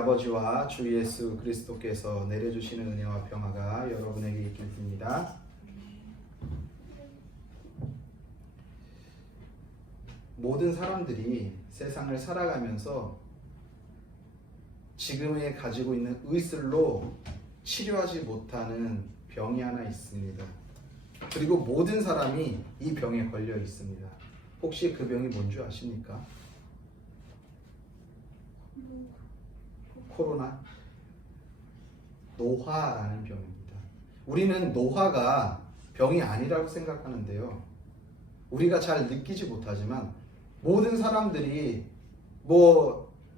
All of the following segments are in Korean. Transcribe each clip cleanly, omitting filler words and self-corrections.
아버지와 주 예수 그리스도께서 내려주시는 은혜와 평화가 여러분에게 있길 빕니다. 모든 사람들이 세상을 살아가면서 지금에 가지고 있는 의술로 치료하지 못하는 병이 하나 있습니다. 그리고 모든 사람이 이 병에 걸려 있습니다. 혹시 그 병이 뭔지 아십니까? 코로나? 노화라는 병입니다. 우리는 노화가 병이 아니라고 생각하는데요. 우리가 잘 느끼지 못하지만 모든 사람들이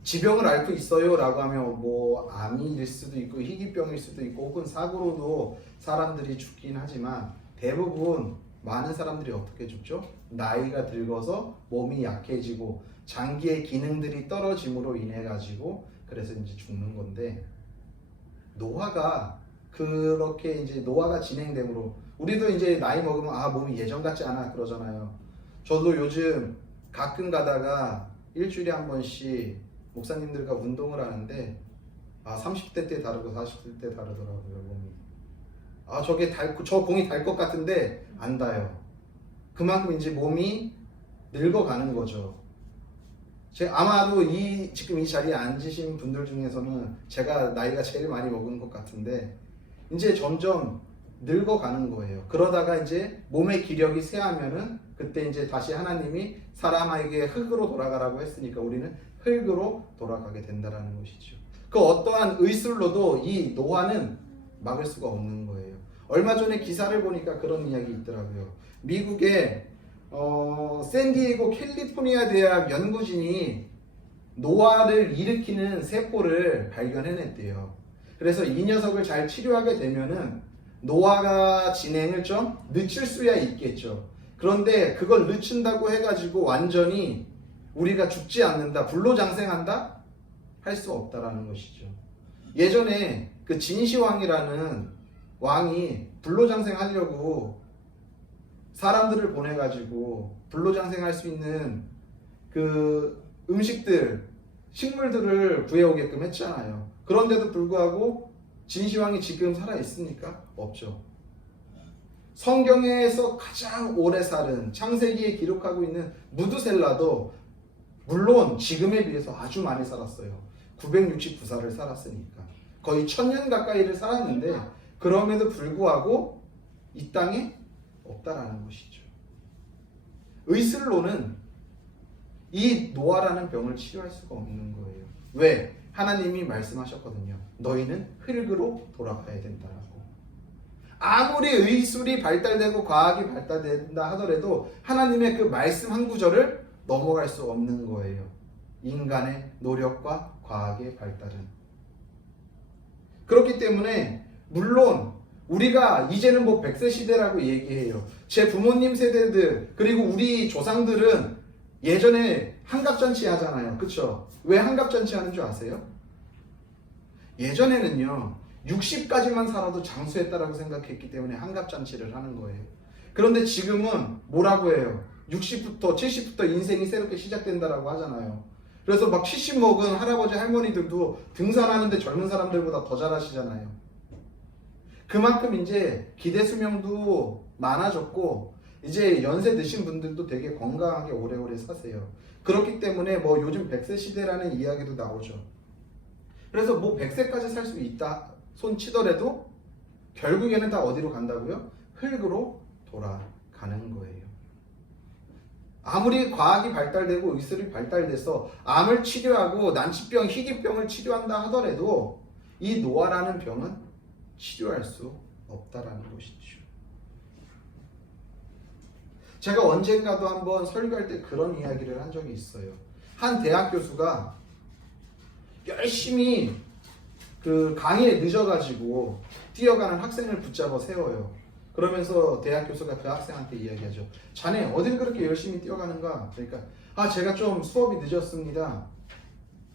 지병을 앓고 있어요 라고 하면 암일 수도 있고 희귀병일 수도 있고 혹은 사고로도 사람들이 죽긴 하지만 대부분 많은 사람들이 어떻게 죽죠? 나이가 들어서 몸이 약해지고 장기의 기능들이 떨어짐으로 인해 가지고 그래서 이제 죽는 건데, 노화가 그렇게 이제 노화가 진행됨으로 우리도 이제 나이 먹으면 몸이 예전 같지 않아 그러잖아요. 저도 요즘 가끔 가다가 일주일에 한 번씩 목사님들과 운동을 하는데 30대 때 다르고 40대 때 다르더라고요. 몸이 저 공이 달 것 같은데 안 닿아요. 그만큼 이제 몸이 늙어가는 거죠. 아마도 지금 이 자리에 앉으신 분들 중에서는 제가 나이가 제일 많이 먹은 것 같은데 이제 점점 늙어가는 거예요. 그러다가 이제 몸의 기력이 쇠하면은 그때 이제 다시 하나님이 사람에게 흙으로 돌아가라고 했으니까 우리는 흙으로 돌아가게 된다라는 것이죠. 그 어떠한 의술로도 이 노화는 막을 수가 없는 거예요. 얼마 전에 기사를 보니까 그런 이야기 있더라고요. 미국의 샌디에고 캘리포니아 대학 연구진이 노화를 일으키는 세포를 발견해냈대요. 그래서 이 녀석을 잘 치료하게 되면은 노화가 진행을 좀 늦출 수야 있겠죠. 그런데 그걸 늦춘다고 해가지고 완전히 우리가 죽지 않는다, 불로장생한다? 할 수 없다라는 것이죠. 예전에 그 진시황이라는 왕이 불로장생하려고 사람들을 보내가지고 불로장생할 수 있는 그 식물들을 구해오게끔 했잖아요. 그런데도 불구하고 진시황이 지금 살아있습니까? 없죠. 성경에서 가장 오래 살은 창세기에 기록하고 있는 무두셀라도 물론 지금에 비해서 아주 많이 살았어요. 969살을 살았으니까 거의 1000년 가까이를 살았는데 그럼에도 불구하고 이 땅에 없다라는 것이죠. 의술로는 이 노화라는 병을 치료할 수가 없는 거예요. 왜? 하나님이 말씀하셨거든요. 너희는 흙으로 돌아가야 된다라고. 아무리 의술이 발달되고 과학이 발달된다 하더라도 하나님의 그 말씀 한 구절을 넘어갈 수 없는 거예요. 인간의 노력과 과학의 발달은. 그렇기 때문에 물론 우리가 이제는 100세 시대라고 얘기해요. 제 부모님 세대들 그리고 우리 조상들은 예전에 한갑잔치 하잖아요. 그쵸? 왜 한갑잔치 하는 줄 아세요? 예전에는요 60까지만 살아도 장수했다라고 생각했기 때문에 한갑잔치를 하는 거예요. 그런데 지금은 뭐라고 해요? 60부터 70부터 인생이 새롭게 시작된다라고 하잖아요. 그래서 막 70 먹은 할아버지 할머니들도 등산하는데 젊은 사람들보다 더 잘하시잖아요. 그만큼 이제 기대 수명도 많아졌고 이제 연세 드신 분들도 되게 건강하게 오래오래 사세요. 그렇기 때문에 요즘 100세 시대라는 이야기도 나오죠. 그래서 100세까지 살 수 있다 손 치더라도 결국에는 다 어디로 간다고요? 흙으로 돌아가는 거예요. 아무리 과학이 발달되고 의술이 발달돼서 암을 치료하고 난치병, 희귀병을 치료한다 하더라도 이 노화라는 병은 치료할 수 없다라는 것이죠. 제가 언젠가도 한번 설교할 때 그런 이야기를 한 적이 있어요. 한 대학 교수가 열심히 그 강의에 늦어가지고 뛰어가는 학생을 붙잡아 세워요. 그러면서 대학 교수가 그 학생한테 이야기하죠. 자네 어딜 그렇게 열심히 뛰어가는가? 그러니까 제가 좀 수업이 늦었습니다.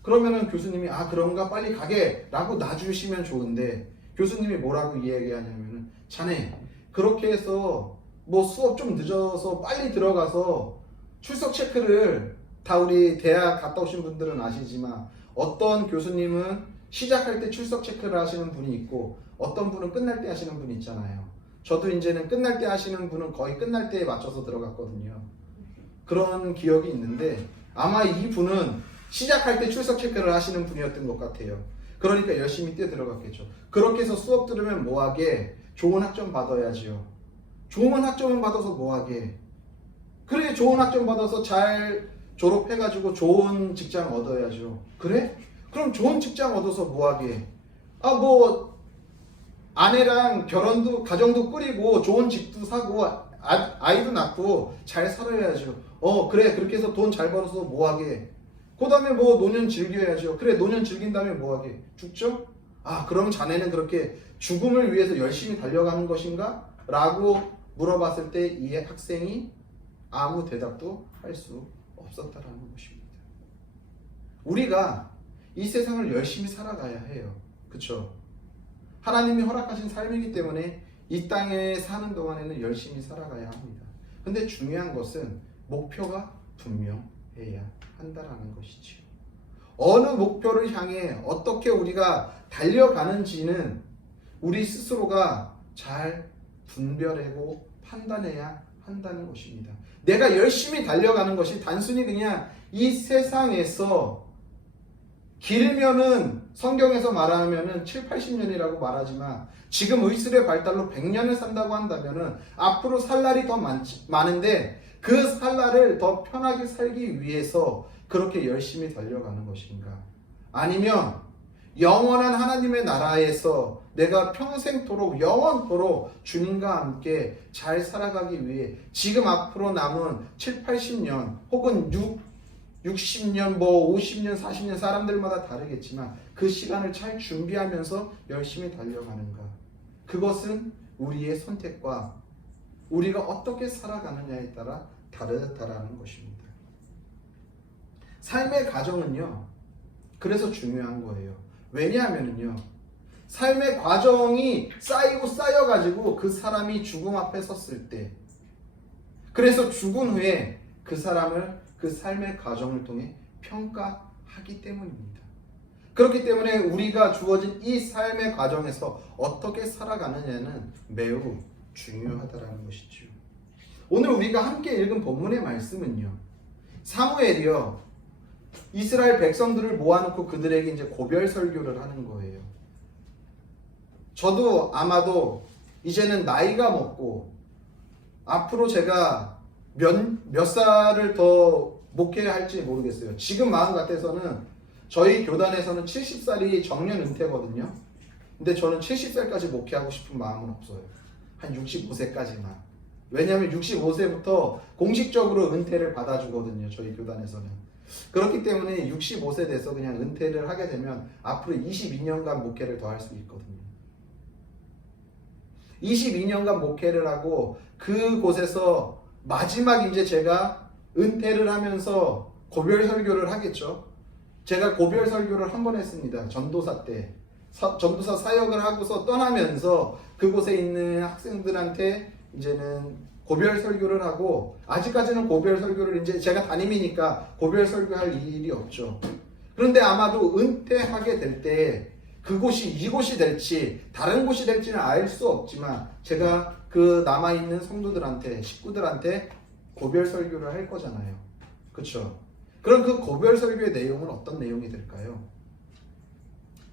그러면은 교수님이 그런가 빨리 가게 라고 놔주시면 좋은데 교수님이 뭐라고 이야기하냐면은 자네 그렇게 해서 수업 좀 늦어서 빨리 들어가서 출석 체크를 다 우리 대학 갔다 오신 분들은 아시지만 어떤 교수님은 시작할 때 출석 체크를 하시는 분이 있고 어떤 분은 끝날 때 하시는 분이 있잖아요. 저도 이제는 끝날 때 하시는 분은 거의 끝날 때에 맞춰서 들어갔거든요. 그런 기억이 있는데 아마 이 분은 시작할 때 출석 체크를 하시는 분이었던 것 같아요. 그러니까 열심히 뛰어 들어갔겠죠. 그렇게 해서 수업 들으면 뭐하게? 좋은 학점 받아야지요. 좋은 학점을 받아서 뭐하게? 그래, 좋은 학점 받아서 잘 졸업해가지고 좋은 직장 얻어야죠. 그래? 그럼 좋은 직장 얻어서 뭐하게? 아내랑 결혼도 가정도 꾸리고 좋은 집도 사고 아이도 낳고 잘 살아야죠. 그래, 그렇게 해서 돈 잘 벌어서 뭐하게? 그 다음에 노년 즐겨야죠. 그래, 노년 즐긴 다음에 뭐하게? 죽죠? 그럼 자네는 그렇게 죽음을 위해서 열심히 달려가는 것인가? 라고 물어봤을 때 이 학생이 아무 대답도 할 수 없었다라는 것입니다. 우리가 이 세상을 열심히 살아가야 해요. 그쵸? 하나님이 허락하신 삶이기 때문에 이 땅에 사는 동안에는 열심히 살아가야 합니다. 근데 중요한 것은 목표가 분명해야 한다라는 것이지요. 어느 목표를 향해 어떻게 우리가 달려가는지는 우리 스스로가 잘 분별하고 판단해야 한다는 것입니다. 내가 열심히 달려가는 것이 단순히 그냥 이 세상에서 길면은 성경에서 말하면은 7, 80년이라고 말하지만 지금 의술의 발달로 100년을 산다고 한다면은 앞으로 살 날이 더 많은데 그 살 날을 더 편하게 살기 위해서 그렇게 열심히 달려가는 것인가? 아니면 영원한 하나님의 나라에서 내가 평생토록 영원토록 주님과 함께 잘 살아가기 위해 지금 앞으로 남은 7, 80년 혹은 60년, 50년, 40년 사람들마다 다르겠지만 그 시간을 잘 준비하면서 열심히 달려가는가? 그것은 우리의 선택과 우리가 어떻게 살아가느냐에 따라 다르다라는 것입니다. 삶의 과정은요, 그래서 중요한 거예요. 왜냐하면요, 삶의 과정이 쌓이고 쌓여가지고 그 사람이 죽음 앞에 섰을 때, 그래서 죽은 후에 그 사람을 그 삶의 과정을 통해 평가하기 때문입니다. 그렇기 때문에 우리가 주어진 이 삶의 과정에서 어떻게 살아가느냐는 매우 중요하다는 것이죠. 오늘 우리가 함께 읽은 본문의 말씀은요, 사무엘이요, 이스라엘 백성들을 모아놓고 그들에게 이제 고별 설교를 하는 거예요. 저도 아마도 이제는 나이가 먹고 앞으로 제가 몇 살을 더 목회해야 할지 모르겠어요. 지금 마음 같아서는 저희 교단에서는 70살이 정년 은퇴거든요. 근데 저는 70살까지 목회하고 싶은 마음은 없어요. 한 65세까지만. 왜냐하면 65세부터 공식적으로 은퇴를 받아주거든요. 저희 교단에서는. 그렇기 때문에 65세 돼서 그냥 은퇴를 하게 되면 앞으로 22년간 목회를 더 할 수 있거든요. 22년간 목회를 하고 그곳에서 마지막 이제 제가 은퇴를 하면서 고별 설교를 하겠죠. 제가 고별 설교를 한 번 했습니다. 전도사 때. 전도사 사역을 하고서 떠나면서 그곳에 있는 학생들한테 이제는 고별 설교를 하고, 아직까지는 고별 설교를 이제 제가 담임이니까 고별 설교할 일이 없죠. 그런데 아마도 은퇴하게 될 때 그곳이 이곳이 될지 다른 곳이 될지는 알 수 없지만 제가 그 남아있는 성도들한테, 식구들한테 고별 설교를 할 거잖아요. 그렇죠? 그럼 그 고별 설교의 내용은 어떤 내용이 될까요?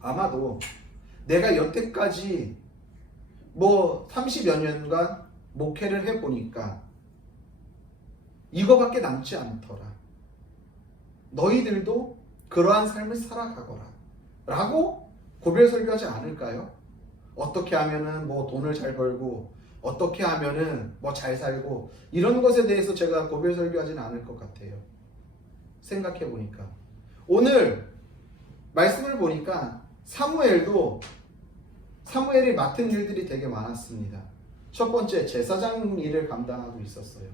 아마도 내가 여태까지 30여 년간 목회를 해보니까 이거밖에 남지 않더라. 너희들도 그러한 삶을 살아가거라. 라고 고별 설교하지 않을까요? 어떻게 하면은 돈을 잘 벌고, 어떻게 하면은 잘 살고, 이런 것에 대해서 제가 고별 설교하지는 않을 것 같아요. 생각해 보니까. 오늘 말씀을 보니까 사무엘이 맡은 일들이 되게 많았습니다. 첫 번째, 제사장 일을 감당하고 있었어요.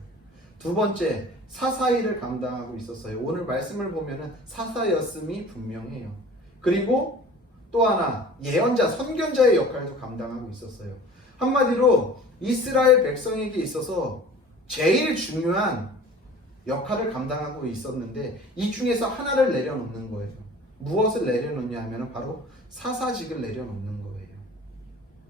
두 번째, 사사 일을 감당하고 있었어요. 오늘 말씀을 보면은 사사였음이 분명해요. 그리고 또 하나, 예언자, 선견자의 역할도 감당하고 있었어요. 한마디로 이스라엘 백성에게 있어서 제일 중요한 역할을 감당하고 있었는데 이 중에서 하나를 내려놓는 거예요. 무엇을 내려놓냐 하면 바로 사사직을 내려놓는 거예요.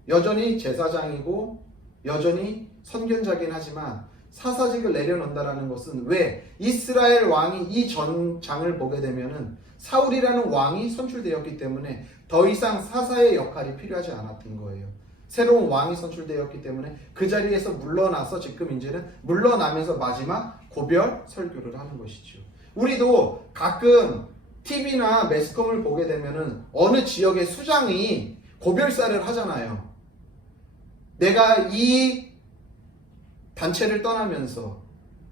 여전히 제사장이고 여전히 선견자긴 하지만 사사직을 내려놓는다라는 것은, 왜? 이스라엘 왕이 이 전장을 보게 되면은 사울이라는 왕이 선출되었기 때문에 더 이상 사사의 역할이 필요하지 않았던 거예요. 새로운 왕이 선출되었기 때문에 그 자리에서 물러나서 지금 이제는 물러나면서 마지막 고별 설교를 하는 것이죠. 우리도 가끔 TV나 매스컴을 보게 되면은 어느 지역의 수장이 고별사를 하잖아요. 내가 이 단체를 떠나면서,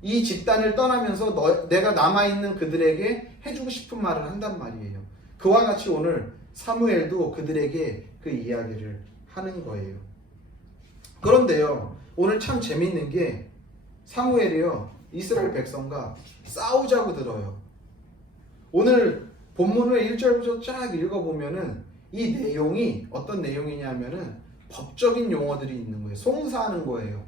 이 집단을 떠나면서 내가 남아있는 그들에게 해주고 싶은 말을 한단 말이에요. 그와 같이 오늘 사무엘도 그들에게 그 이야기를 하는 거예요. 그런데요, 오늘 참 재밌는 게 사무엘이요, 이스라엘 백성과 싸우자고 들어요. 오늘 본문을 1절부터 쫙 읽어보면은 이 내용이 어떤 내용이냐면은 법적인 용어들이 있는 거예요. 송사하는 거예요.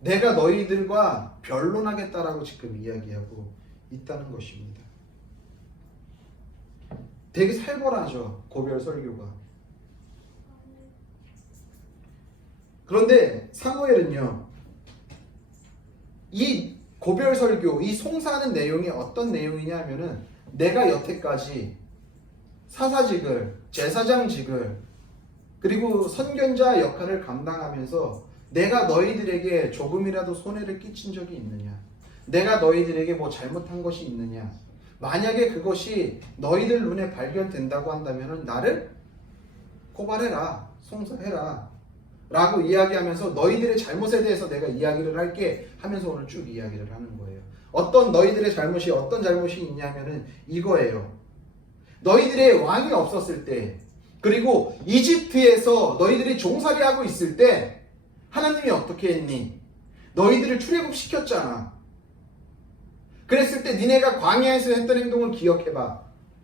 내가 너희들과 변론하겠다라고 지금 이야기하고 있다는 것입니다. 되게 살벌하죠, 고별 설교가. 그런데 사무엘은요, 이 고별 설교, 이 송사하는 내용이 어떤 내용이냐 하면은, 내가 여태까지 사사직을, 제사장직을, 그리고 선견자 역할을 감당하면서 내가 너희들에게 조금이라도 손해를 끼친 적이 있느냐? 내가 너희들에게 뭐 잘못한 것이 있느냐? 만약에 그것이 너희들 눈에 발견된다고 한다면 나를 고발해라, 송사해라 라고 이야기하면서 너희들의 잘못에 대해서 내가 이야기를 할게 하면서 오늘 쭉 이야기를 하는 거예요. 어떤 너희들의 잘못이 어떤 잘못이 있냐면은 이거예요. 너희들의 왕이 없었을 때, 그리고 이집트에서 너희들이 종살이하고 있을 때 하나님이 어떻게 했니? 너희들을 출애굽시켰잖아. 그랬을 때 니네가 광야에서 했던 행동을 기억해봐.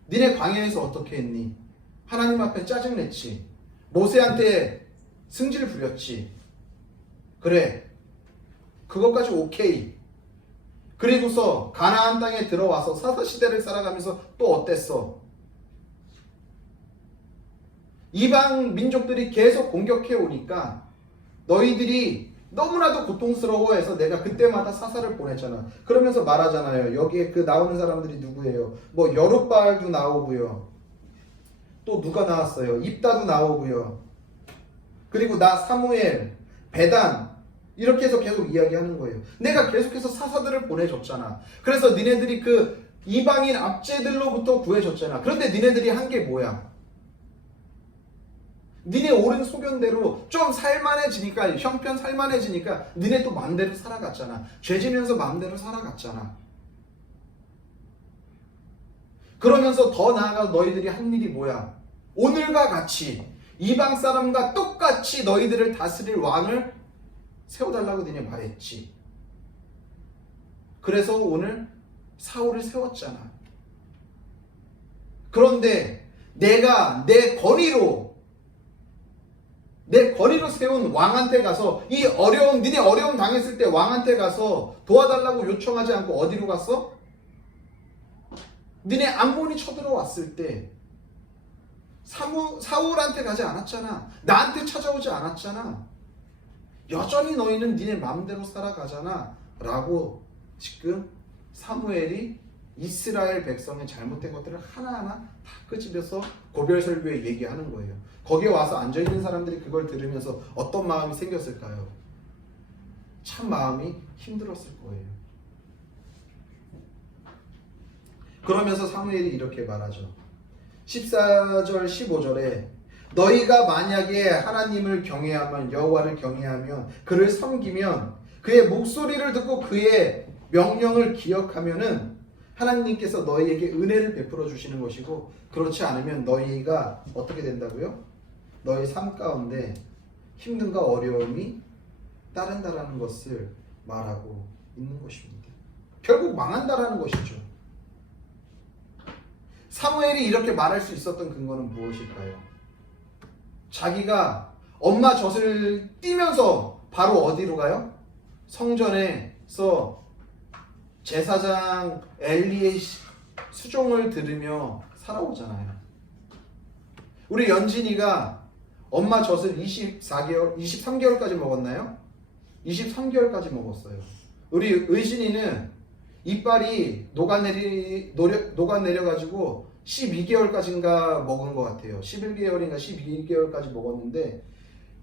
니네 광야에서 어떻게 했니? 하나님 앞에 짜증냈지. 모세한테 승질 부렸지. 그래, 그것까지 오케이. 그리고서 가나안 땅에 들어와서 사사시대를 살아가면서 또 어땠어? 이방 민족들이 계속 공격해 오니까 너희들이 너무나도 고통스러워해서 내가 그때마다 사사를 보냈잖아. 그러면서 말하잖아요. 여기에 그 나오는 사람들이 누구예요? 뭐 여룻바알도 나오고요. 또 누가 나왔어요? 입다도 나오고요. 그리고 나 사무엘, 베단, 이렇게 해서 계속 이야기하는 거예요. 내가 계속해서 사사들을 보내줬잖아. 그래서 니네들이 그 이방인 압제들로부터 구해줬잖아. 그런데 니네들이 한 게 뭐야? 니네 옳은 소견대로 좀 살만해지니까, 형편 살만해지니까 니네 또 마음대로 살아갔잖아. 죄 지면서 마음대로 살아갔잖아. 그러면서 더 나아가 너희들이 한 일이 뭐야? 오늘과 같이 이방 사람과 똑같이 너희들을 다스릴 왕을 세워달라고 니네 말했지. 그래서 오늘 사울을 세웠잖아. 그런데 내가 내 권위로 세운 왕한테 가서 이 어려움, 니네 어려움 당했을 때 왕한테 가서 도와달라고 요청하지 않고 어디로 갔어? 니네 암몬이 쳐들어왔을 때 사울한테 가지 않았잖아. 나한테 찾아오지 않았잖아. 여전히 너희는 니네 마음대로 살아가잖아 라고 지금 사무엘이 이스라엘 백성의 잘못된 것들을 하나하나 다 끄집어서 고별 설교에 얘기하는 거예요. 거기에 와서 앉아있는 사람들이 그걸 들으면서 어떤 마음이 생겼을까요? 참 마음이 힘들었을 거예요. 그러면서 사무엘이 이렇게 말하죠. 14절 15절에 너희가 만약에 하나님을 경외하면, 여호와를 경외하면, 그를 섬기면, 그의 목소리를 듣고 그의 명령을 기억하면은 하나님께서 너희에게 은혜를 베풀어 주시는 것이고, 그렇지 않으면 너희가 어떻게 된다고요? 너희 삶 가운데 힘듦과 어려움이 따른다라는 것을 말하고 있는 것입니다. 결국 망한다라는 것이죠. 사무엘이 이렇게 말할 수 있었던 근거는 무엇일까요? 자기가 엄마 젖을 띠면서 바로 어디로 가요? 성전에서 제사장 엘리의 수종을 들으며 살아오잖아요. 우리 연진이가 엄마 젖을 23개월까지 먹었나요? 23개월까지 먹었어요. 우리 의진이는 이빨이 녹아내려가지고 12개월까지인가 먹은 것 같아요. 11개월인가 12개월까지 먹었는데,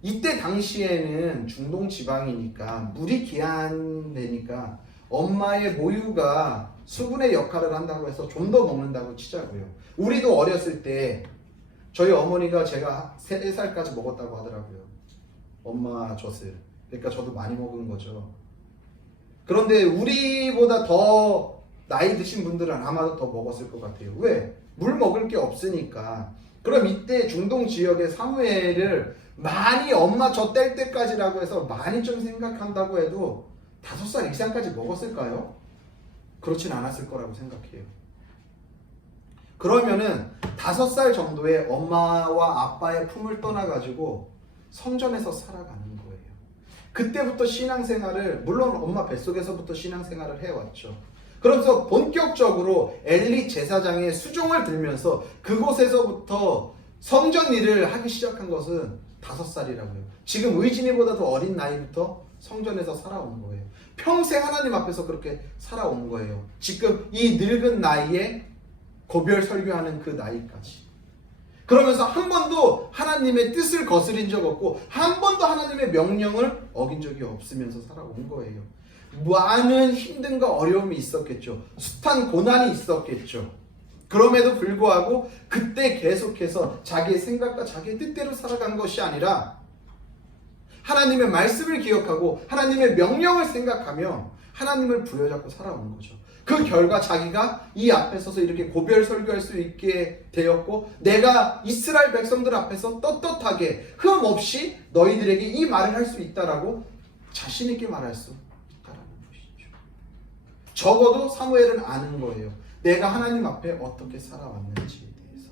이때 당시에는 중동지방이니까 물이 기한되니까 엄마의 모유가 수분의 역할을 한다고 해서 좀 더 먹는다고 치자고요. 우리도 어렸을 때 저희 어머니가 제가 3살까지 먹었다고 하더라고요. 엄마 젖을. 그러니까 저도 많이 먹은 거죠. 그런데 우리보다 더 나이 드신 분들은 아마도 더 먹었을 것 같아요. 왜? 물 먹을 게 없으니까. 그럼 이때 중동 지역의 사무엘을 많이 엄마 젖 뗄 때까지라고 해서 많이 좀 생각한다고 해도 5살 이상까지 먹었을까요? 그렇진 않았을 거라고 생각해요. 그러면은 5살 정도에 엄마와 아빠의 품을 떠나가지고 성전에서 살아가는 거예요. 그때부터 신앙생활을, 물론 엄마 뱃속에서부터 신앙생활을 해왔죠. 그러면서 본격적으로 엘리 제사장의 수종을 들면서 그곳에서부터 성전 일을 하기 시작한 것은 5살이라고요. 지금 의진이보다 더 어린 나이부터 성전에서 살아온 거예요. 평생 하나님 앞에서 그렇게 살아온 거예요. 지금 이 늙은 나이에 고별 설교하는 그 나이까지. 그러면서 한 번도 하나님의 뜻을 거스린 적 없고 한 번도 하나님의 명령을 어긴 적이 없으면서 살아온 거예요. 많은 힘듦과 어려움이 있었겠죠. 숱한 고난이 있었겠죠. 그럼에도 불구하고 그때 계속해서 자기의 생각과 자기의 뜻대로 살아간 것이 아니라 하나님의 말씀을 기억하고 하나님의 명령을 생각하며 하나님을 부여잡고 살아온 거죠. 그 결과 자기가 이 앞에 서서 이렇게 고별 설교할 수 있게 되었고, 내가 이스라엘 백성들 앞에서 떳떳하게 흠 없이 너희들에게 이 말을 할 수 있다라고 자신 있게 말할 수 있다라는 것이죠. 적어도 사무엘은 아는 거예요. 내가 하나님 앞에 어떻게 살아왔는지에 대해서.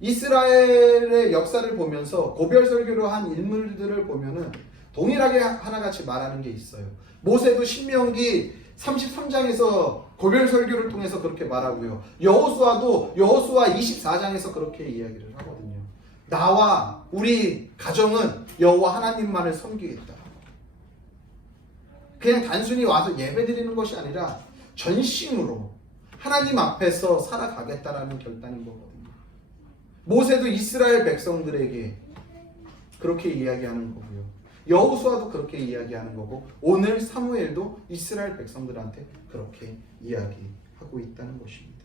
이스라엘의 역사를 보면서 고별 설교를 한 인물들을 보면은 동일하게 하나같이 말하는 게 있어요. 모세도 신명기 33장에서 고별 설교를 통해서 그렇게 말하고요. 여호수아도 여호수아 24장에서 그렇게 이야기를 하거든요. 나와 우리 가정은 여호와 하나님만을 섬기겠다. 그냥 단순히 와서 예배드리는 것이 아니라 전심으로 하나님 앞에서 살아가겠다라는 결단인 거거든요. 모세도 이스라엘 백성들에게 그렇게 이야기하는 거고요. 여호수아도 그렇게 이야기하는 거고, 오늘 사무엘도 이스라엘 백성들한테 그렇게 이야기하고 있다는 것입니다.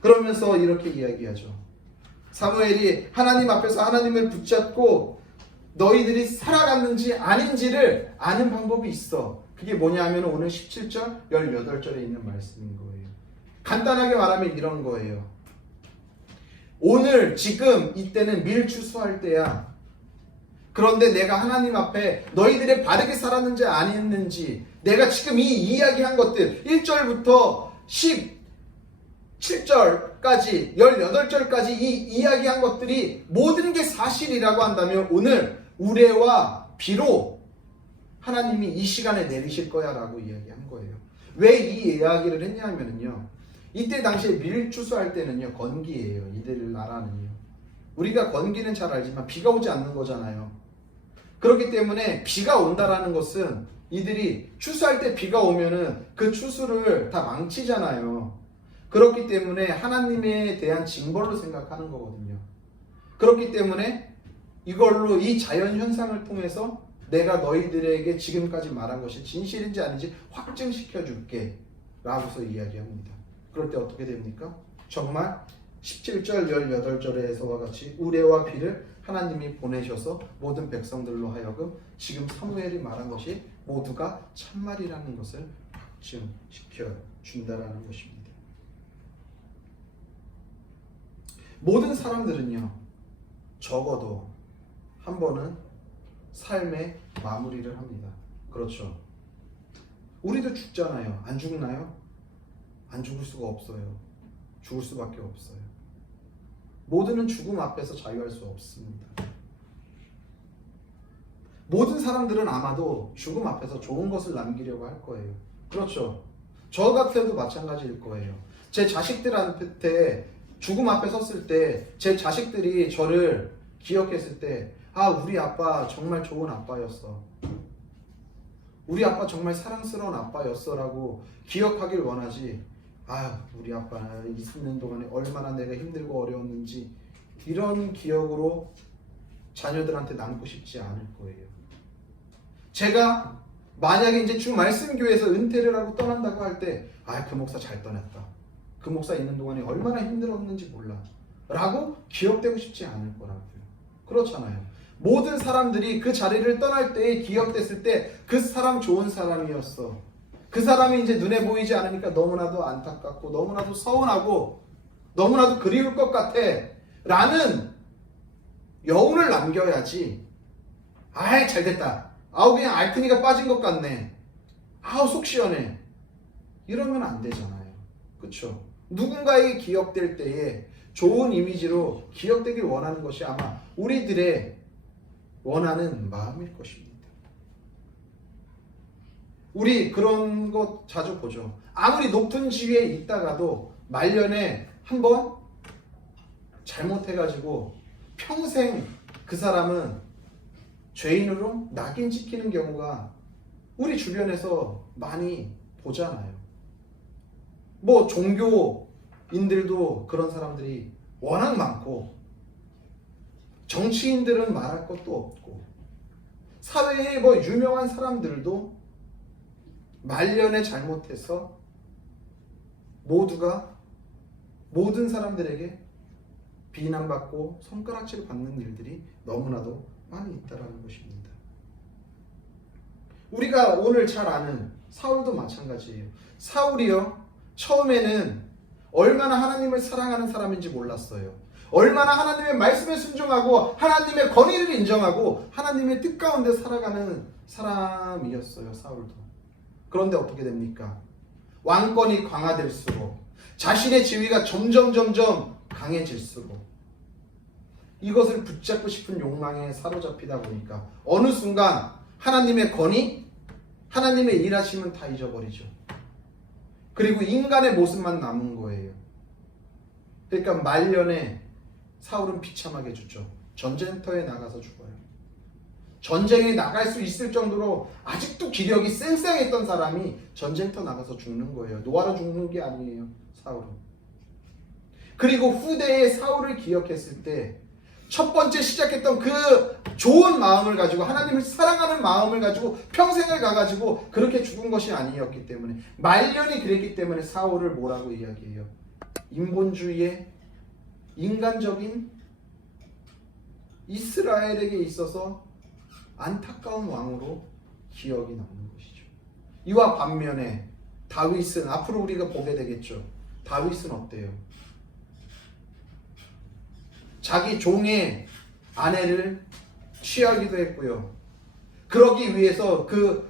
그러면서 이렇게 이야기하죠. 사무엘이 하나님 앞에서 하나님을 붙잡고 너희들이 살아갔는지 아닌지를 아는 방법이 있어. 그게 뭐냐 하면 오늘 17절, 18절에 있는 말씀인 거예요. 간단하게 말하면 이런 거예요. 오늘 지금 이때는 밀추수할 때야. 그런데 내가 하나님 앞에 너희들이 바르게 살았는지 아니었는지, 내가 지금 이 이야기한 것들 1절부터 17절까지 18절까지 이 이야기한 것들이 모든 게 사실이라고 한다면 오늘 우레와 비로 하나님이 이 시간에 내리실 거야 라고 이야기한 거예요. 왜 이 이야기를 했냐면요, 이때 당시에 밀추수할 때는요 건기예요. 이들 나라는요, 우리가 건기는 잘 알지만 비가 오지 않는 거잖아요. 그렇기 때문에 비가 온다라는 것은 이들이 추수할 때 비가 오면은 그 추수를 다 망치잖아요. 그렇기 때문에 하나님에 대한 징벌로 생각하는 거거든요. 그렇기 때문에 이걸로 이 자연 현상을 통해서 내가 너희들에게 지금까지 말한 것이 진실인지 아닌지 확증시켜 줄게 라고서 이야기합니다. 그럴 때 어떻게 됩니까? 정말 17절 18절에서와 같이 우레와 비를 하나님이 보내셔서 모든 백성들로 하여금 지금 사무엘이 말한 것이 모두가 참말이라는 것을 확증시켜 준다라는 것입니다. 모든 사람들은요 적어도 한 번은 삶의 마무리를 합니다. 그렇죠. 우리도 죽잖아요. 안 죽나요? 안 죽을 수가 없어요. 죽을 수밖에 없어요. 모두는 죽음 앞에서 자유할 수 없습니다. 모든 사람들은 아마도 죽음 앞에서 좋은 것을 남기려고 할 거예요. 그렇죠. 저 같아도 마찬가지일 거예요. 제 자식들한테 죽음 앞에 섰을 때 제 자식들이 저를 기억했을 때 아, 우리 아빠 정말 좋은 아빠였어. 우리 아빠 정말 사랑스러운 아빠였어 라고 기억하길 원하지. 아, 우리 아빠 20년 동안에 얼마나 내가 힘들고 어려웠는지 이런 기억으로 자녀들한테 남고 싶지 않을 거예요. 제가 만약에 이제 주 말씀교회에서 은퇴를 하고 떠난다고 할 때 아, 그 목사 잘 떠났다. 그 목사 있는 동안에 얼마나 힘들었는지 몰라. 라고 기억되고 싶지 않을 거라고요. 그렇잖아요. 모든 사람들이 그 자리를 떠날 때에 기억됐을 때 그 사람 좋은 사람이었어. 그 사람이 이제 눈에 보이지 않으니까 너무나도 안타깝고 너무나도 서운하고 너무나도 그리울 것 같아. 라는 여운을 남겨야지. 아이, 잘됐다. 아우, 그냥 알튼이가 빠진 것 같네. 아우, 속 시원해. 이러면 안 되잖아요. 그쵸? 누군가에게 기억될 때에 좋은 이미지로 기억되길 원하는 것이 아마 우리들의 원하는 마음일 것입니다. 우리 그런 것 자주 보죠. 아무리 높은 지위에 있다가도 말년에 한번 잘못해가지고 평생 그 사람은 죄인으로 낙인 찍히는 경우가 우리 주변에서 많이 보잖아요. 뭐 종교인들도 그런 사람들이 워낙 많고 정치인들은 말할 것도 없고 사회에 뭐 유명한 사람들도 말년에 잘못해서 모두가 모든 사람들에게 비난받고 손가락질 받는 일들이 너무나도 많이 있다는 것입니다. 우리가 오늘 잘 아는 사울도 마찬가지예요. 사울이요, 처음에는 얼마나 하나님을 사랑하는 사람인지 몰랐어요. 얼마나 하나님의 말씀에 순종하고 하나님의 권위를 인정하고 하나님의 뜻 가운데 살아가는 사람이었어요, 사울도. 그런데 어떻게 됩니까? 왕권이 강화될수록 자신의 지위가 점점 강해질수록 이것을 붙잡고 싶은 욕망에 사로잡히다 보니까 어느 순간 하나님의 권위, 하나님의 일하심은 다 잊어버리죠. 그리고 인간의 모습만 남은 거예요. 그러니까 말년에 사울은 비참하게 죽죠. 전쟁터에 나가서 죽어요. 전쟁에 나갈 수 있을 정도로 아직도 기력이 쌩쌩했던 사람이 전쟁터 나가서 죽는 거예요. 노아로 죽는 게 아니에요, 사울은. 그리고 후대에 사울을 기억했을 때 첫 번째 시작했던 그 좋은 마음을 가지고 하나님을 사랑하는 마음을 가지고 평생을 가가지고 그렇게 죽은 것이 아니었기 때문에 말년이 그랬기 때문에 사울을 뭐라고 이야기해요? 인본주의의 인간적인 이스라엘에게 있어서 안타까운 왕으로 기억이 남는 것이죠. 이와 반면에 다윗은 앞으로 우리가 보게 되겠죠. 다윗은 어때요? 자기 종의 아내를 취하기도 했고요. 그러기 위해서 그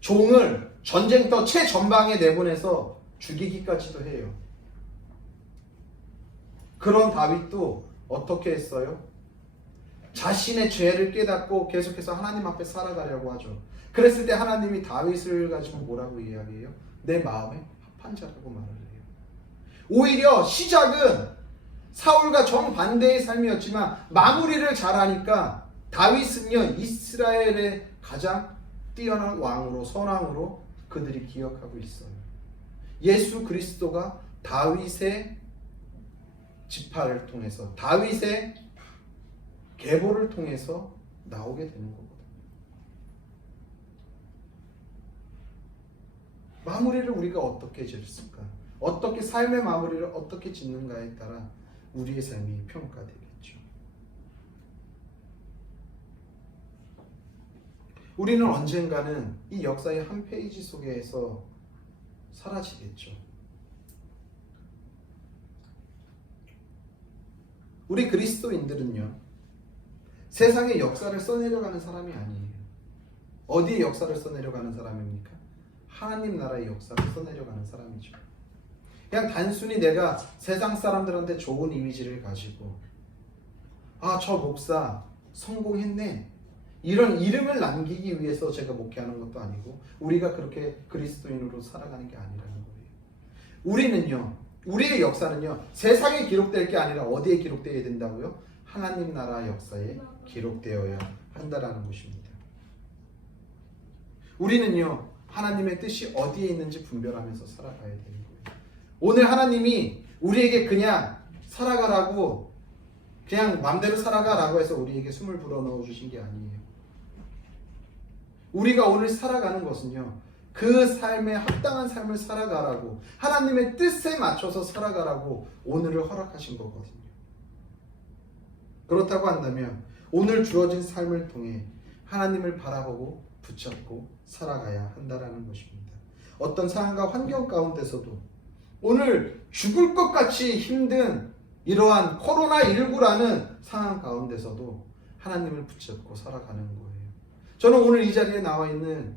종을 전쟁터 최전방에 내보내서 죽이기까지도 해요. 그런 다윗도 어떻게 했어요? 자신의 죄를 깨닫고 계속해서 하나님 앞에 살아가려고 하죠. 그랬을 때 하나님이 다윗을 가지고 뭐라고 이야기해요? 내 마음에 합한 자라고 말을 해요. 오히려 시작은 사울과 정반대의 삶이었지만 마무리를 잘하니까 다윗은요, 이스라엘의 가장 뛰어난 왕으로, 선왕으로 그들이 기억하고 있어요. 예수 그리스도가 다윗의 지파를 통해서, 다윗의 계보를 통해서 나오게 되는 거거든요. 마무리를 우리가 어떻게 짓을까? 어떻게 삶의 마무리를 어떻게 짓는가에 따라 우리의 삶이 평가되겠죠. 우리는 언젠가는 이 역사의 한 페이지 속에서 사라지겠죠. 우리 그리스도인들은요, 세상의 역사를 써내려가는 사람이 아니에요. 어디의 역사를 써내려가는 사람입니까? 하나님 나라의 역사를 써내려가는 사람이죠. 그냥 단순히 내가 세상 사람들한테 좋은 이미지를 가지고 아, 저 목사 성공했네, 이런 이름을 남기기 위해서 제가 목회하는 것도 아니고 우리가 그렇게 그리스도인으로 살아가는 게 아니라는 거예요. 우리는요, 우리의 역사는요, 세상에 기록될 게 아니라 어디에 기록되어야 된다고요? 하나님 나라 역사에 기록되어야 한다라는 것입니다. 우리는요, 하나님의 뜻이 어디에 있는지 분별하면서 살아가야 되는 거예요. 오늘 하나님이 우리에게 그냥 살아가라고, 그냥 마음대로 살아가라고 해서 우리에게 숨을 불어넣어 주신 게 아니에요. 우리가 오늘 살아가는 것은요, 그 삶에 합당한 삶을 살아가라고, 하나님의 뜻에 맞춰서 살아가라고 오늘을 허락하신 거거든요. 그렇다고 한다면 오늘 주어진 삶을 통해 하나님을 바라보고 붙잡고 살아가야 한다라는 것입니다. 어떤 상황과 환경 가운데서도 오늘 죽을 것 같이 힘든 이러한 코로나19라는 상황 가운데서도 하나님을 붙잡고 살아가는 거예요. 저는 오늘 이 자리에 나와 있는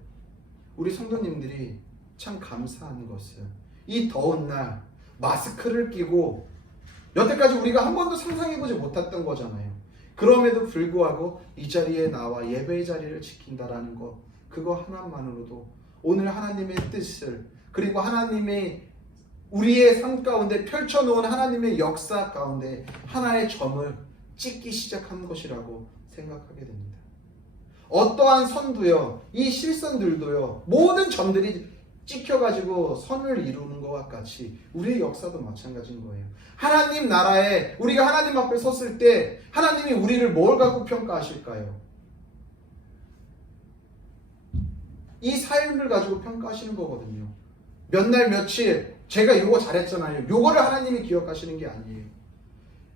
우리 성도님들이 참 감사한 것은 이 더운 날 마스크를 끼고 여태까지 우리가 한 번도 상상해보지 못했던 거잖아요. 그럼에도 불구하고 이 자리에 나와 예배의 자리를 지킨다라는 것, 그거 하나만으로도 오늘 하나님의 뜻을, 그리고 하나님의 우리의 삶 가운데 펼쳐놓은 하나님의 역사 가운데 하나의 점을 찍기 시작한 것이라고 생각하게 됩니다. 어떠한 선도요, 이 실선들도요, 모든 점들이 찍혀가지고 선을 이루는 것과 같이 우리의 역사도 마찬가지인 거예요. 하나님 나라에 우리가 하나님 앞에 섰을 때 하나님이 우리를 뭘 갖고 평가하실까요? 이 삶을 가지고 평가하시는 거거든요. 몇 날 며칠 제가 이거 잘했잖아요. 요거를 하나님이 기억하시는 게 아니에요.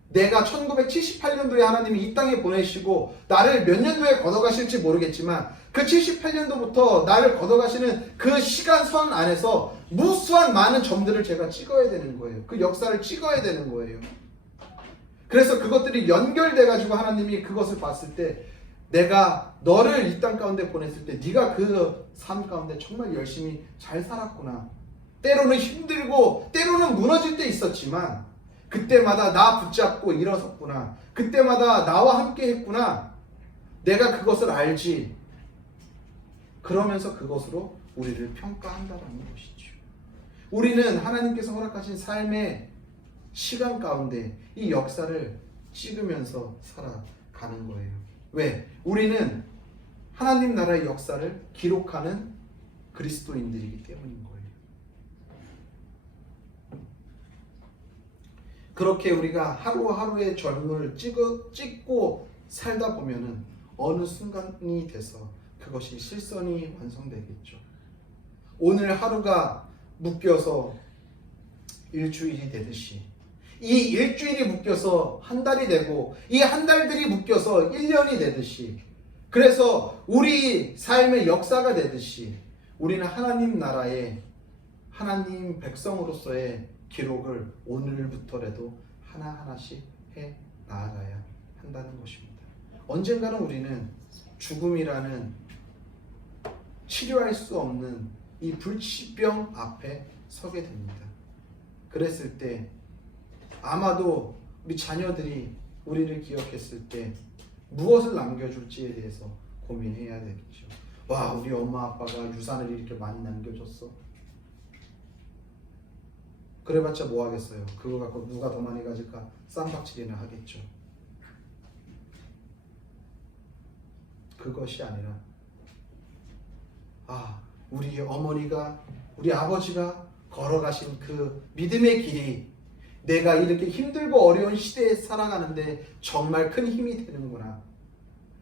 내가 1978년도에 하나님이 이 땅에 보내시고 나를 몇 년도에 걷어가실지 모르겠지만 그 78년도부터 나를 걷어가시는 그 시간선 안에서 무수한 많은 점들을 제가 찍어야 되는 거예요. 그 역사를 찍어야 되는 거예요. 그래서 그것들이 연결돼 가지고 하나님이 그것을 봤을 때 내가 너를 이 땅 가운데 보냈을 때 네가 그 삶 가운데 정말 열심히 잘 살았구나. 때로는 힘들고 때로는 무너질 때 있었지만 그때마다 나 붙잡고 일어섰구나. 그때마다 나와 함께 했구나. 내가 그것을 알지. 그러면서 그것으로 우리를 평가한다라는 것이죠. 우리는 하나님께서 허락하신 삶의 시간 가운데 이 역사를 찍으면서 살아가는 거예요. 왜? 우리는 하나님 나라의 역사를 기록하는 그리스도인들이기 때문인 거예요. 그렇게 우리가 하루하루의 젊음을 찍고 살다 보면은 어느 순간이 돼서 그것이 실선이 완성되겠죠. 오늘 하루가 묶여서 일주일이 되듯이 이 일주일이 묶여서 한 달이 되고 이 한 달들이 묶여서 1년이 되듯이, 그래서 우리 삶의 역사가 되듯이 우리는 하나님 나라의 하나님 백성으로서의 기록을 오늘부터라도 하나하나씩 해 나아가야 한다는 것입니다. 언젠가는 우리는 죽음이라는 치료할 수 없는 이 불치병 앞에 서게 됩니다. 그랬을 때 아마도 우리 자녀들이 우리를 기억했을 때 무엇을 남겨줄지에 대해서 고민해야 되겠죠. 와, 우리 엄마 아빠가 유산을 이렇게 많이 남겨줬어. 그래봤자 뭐 하겠어요. 그거 갖고 누가 더 많이 가질까 쌈박질이나 하겠죠. 그것이 아니라 우리 어머니가, 우리 아버지가 걸어가신 그 믿음의 길이 내가 이렇게 힘들고 어려운 시대에 살아가는데 정말 큰 힘이 되는구나.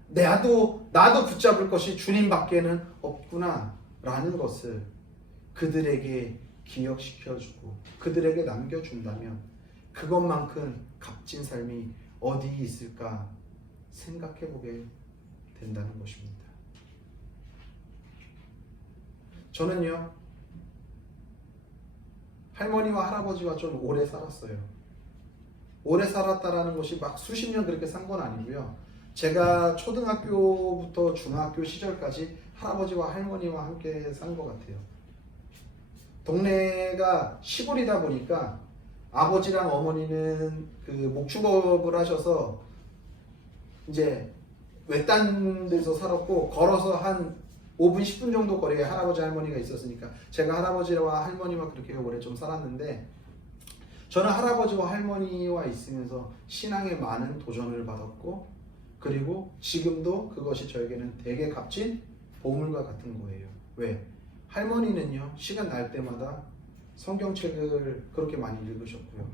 나도 붙잡을 것이 주님밖에는 없구나 라는 것을 그들에게 기억시켜주고 그들에게 남겨준다면 그것만큼 값진 삶이 어디 있을까 생각해보게 된다는 것입니다. 저는요, 할머니와 할아버지와 좀 오래 살았어요. 오래 살았다라는 것이 막 수십 년 그렇게 산 건 아니고요. 제가 초등학교부터 중학교 시절까지 할아버지와 할머니와 함께 산 것 같아요. 동네가 시골이다 보니까 아버지랑 어머니는 그 목축업을 하셔서 이제 외딴 데서 살았고 걸어서 한 5분 10분 정도 거리에 할아버지 할머니가 있었으니까 제가 할아버지와 할머니와 그렇게 오래 좀 살았는데, 저는 할아버지와 할머니와 있으면서 신앙에 많은 도전을 받았고, 그리고 지금도 그것이 저에게는 되게 값진 보물과 같은 거예요. 왜? 할머니는요, 시간 날 때마다 성경책을 그렇게 많이 읽으셨고요.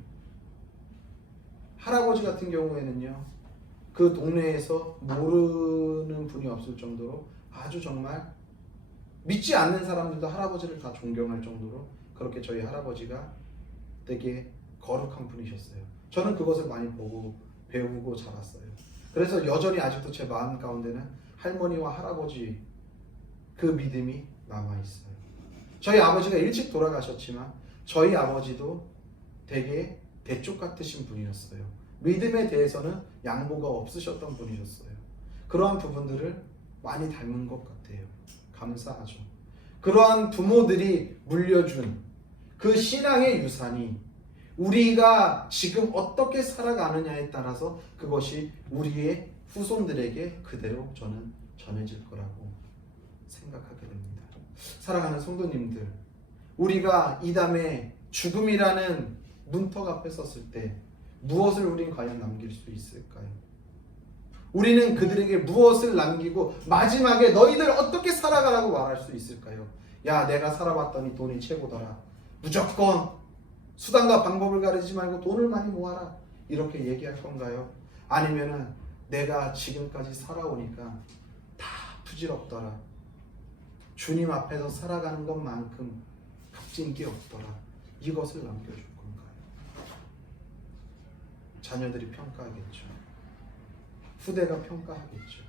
할아버지 같은 경우에는요, 그 동네에서 모르는 분이 없을 정도로 아주 정말 믿지 않는 사람들도 할아버지를 다 존경할 정도로 그렇게 저희 할아버지가 되게 거룩한 분이셨어요. 저는 그것을 많이 보고 배우고 자랐어요. 그래서 여전히 아직도 제 마음 가운데는 할머니와 할아버지 그 믿음이 남아있어요. 저희 아버지가 일찍 돌아가셨지만 저희 아버지도 되게 대쪽 같으신 분이었어요. 믿음에 대해서는 양보가 없으셨던 분이셨어요. 그러한 부분들을 많이 닮은 것 같아요. 감사하죠. 그러한 부모들이 물려준 그 신앙의 유산이 우리가 지금 어떻게 살아가느냐에 따라서 그것이 우리의 후손들에게 그대로 저는 전해질 거라고 생각하게 됩니다. 사랑하는 성도님들, 우리가 이 담에 죽음이라는 문턱 앞에 섰을 때 무엇을 우린 과연 남길 수 있을까요? 우리는 그들에게 무엇을 남기고 마지막에 너희들 어떻게 살아가라고 말할 수 있을까요? 야, 내가 살아봤더니 돈이 최고더라. 무조건 수단과 방법을 가리지 말고 돈을 많이 모아라. 이렇게 얘기할 건가요? 아니면은 내가 지금까지 살아오니까 다 부질없더라. 주님 앞에서 살아가는 것만큼 값진 게 없더라. 이것을 남겨줄 건가요? 자녀들이 평가하겠죠. 후대가 평가하겠죠.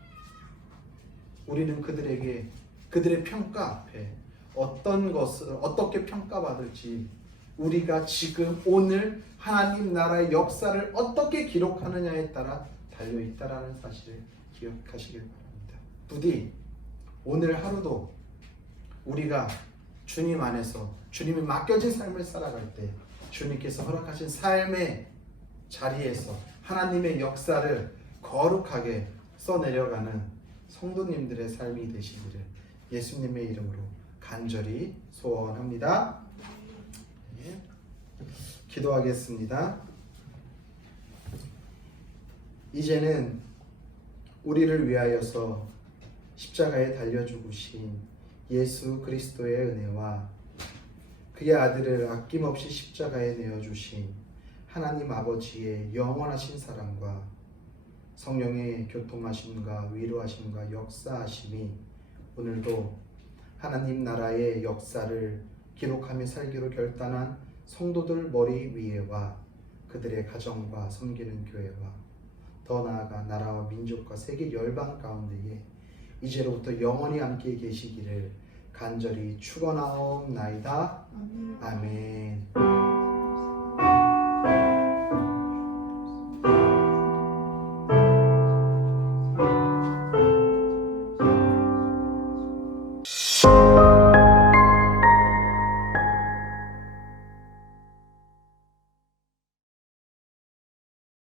우리는 그들에게 그들의 평가 앞에 어떤 것을 어떻게 평가받을지, 우리가 지금 오늘 하나님 나라의 역사를 어떻게 기록하느냐에 따라 달려있다라는 사실을 기억하시길 바랍니다. 부디 오늘 하루도 우리가 주님 안에서 주님이 맡겨진 삶을 살아갈 때 주님께서 허락하신 삶의 자리에서 하나님의 역사를 거룩하게 써내려가는 성도님들의 삶이 되시기를 예수님의 이름으로 간절히 소원합니다. 네. 기도하겠습니다. 이제는 우리를 위하여서 십자가에 달려 죽으신 예수 그리스도의 은혜와 그의 아들을 아낌없이 십자가에 내어주신 하나님 아버지의 영원하신 사랑과 성령의 교통하심과 위로하심과 역사하심이 오늘도 하나님 나라의 역사를 기록하며 살기로 결단한 성도들 머리 위에와 그들의 가정과 섬기는 교회와 더 나아가 나라와 민족과 세계 열방 가운데에 이제로부터 영원히 함께 계시기를 간절히 축원하옵나이다. 아멘.